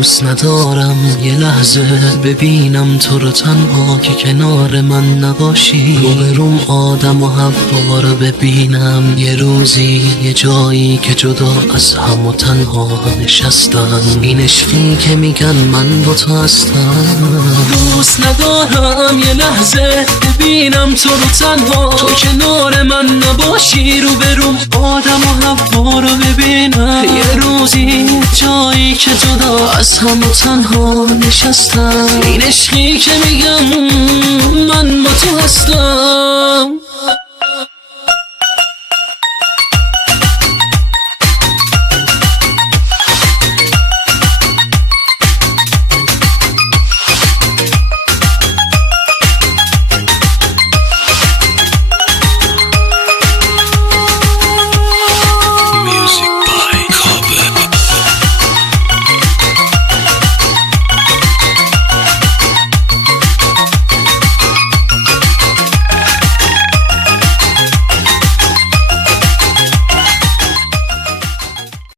دوست ندارم یه لحظه ببینم تو رو تنها که کنار من نباشی. روبروم آدم و حوا رو ببینم یه روزی یه جایی که جدا از هم و تنها نشستن. این عشقی که میگن من با تو هستم. دوست ندارم یه لحظه ببینم تو رو تنها، تو کنار من نباشی. روبروم آدم و حوا رو ببینم یه روزی جایی که جدا از هم و تنها نشستم. این عشقی که میگم من با تو هستم.